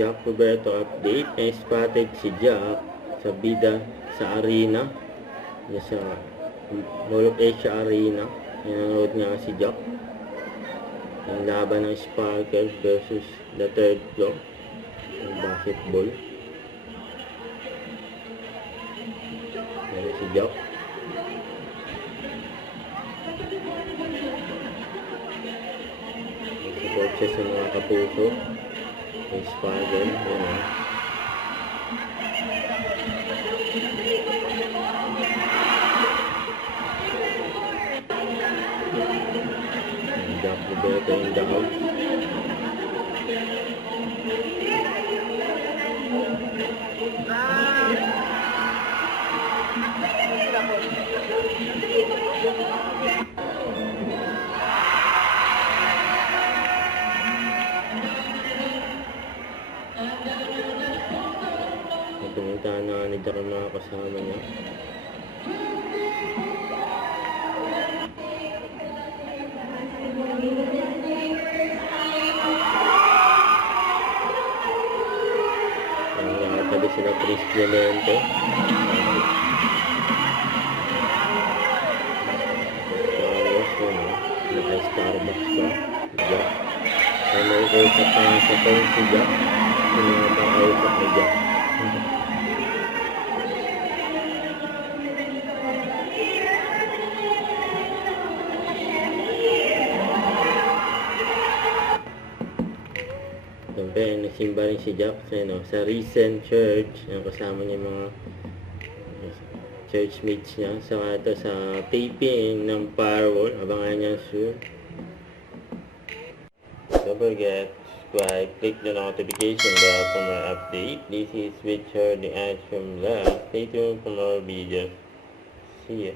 Jack Roberto update. Na-spotted si Jack sa bida sa arena. Sa Mall of Asia Arena. Nanonood nga si Jack. Ang laban ng Sparkle versus the third floor. Ang basketball. Ayan si Jack. Support siya sa mga kapuso. Yung Sparkle. Ayan. Jack Roberto in the house. Pumunta na ni Jack ang mga kasama niya. Nakakatabi sila Chris Clemente. Naka-Starbucks pa. Jack. May nag-usap pa sa phone si Jack. Sinamakausap ni Jack. Siyempre, nagsimba rin si Jack sa recent church. Kasama niya mga churchmates niya. Saka ito sa taping ng Firewall. Abangan niya soon. Don't forget, subscribe, click the notification bell for more update. This is Richard, the Antrim Lab. Stay tuned for more videos. See ya.